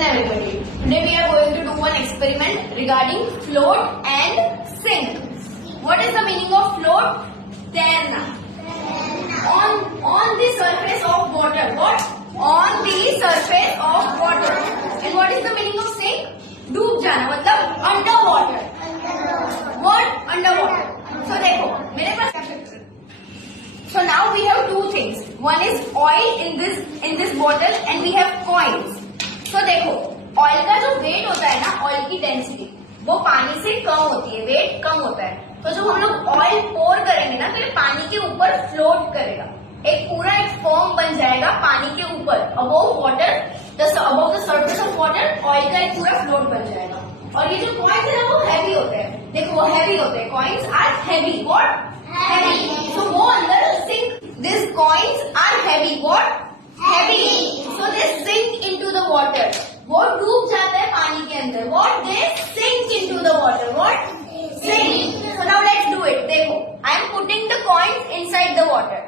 Listen everybody. Today we are going to do one experiment regarding float and sink. What is the meaning of float? तैरना. On the surface of water. What? On the surface of water. And what is the meaning of sink? डूब जाना मतलब underwater. What? Underwater. So देखो मेरे पास. So now we have two things. One is oil in this bottle and we have coins. So देखो oil का जो weight होता है ना, oil की density वो पानी से कम होती है, weight कम होता है. तो जब हम लोग oil pour करेंगे ना, तो ये पानी के ऊपर float करेगा. एक पूरा एक form बन जाएगा पानी के ऊपर. Above water, above the surface of water, oil का एक पूरा float बन जाएगा. और ये जो coins है ना वो heavy होते हैं. देखो वो heavy होते हैं. Coins are heavy. What? Heavy. So वो अंदर sink. These coins are heavy. What? Heavy. So they sink into the water. वो डूब जाता है पानी के अंदर. What? They sink into the water. What? Sink. So now let's do it. देखो, I am putting the coins inside the water.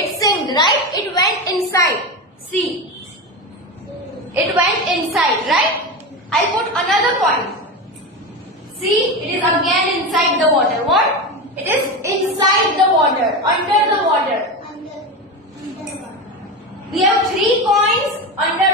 It sinked, right? It went inside. See. It went inside, right? I put another coin. See, it is again inside the water. What? It is inside the water, under the water. We have 3 coins under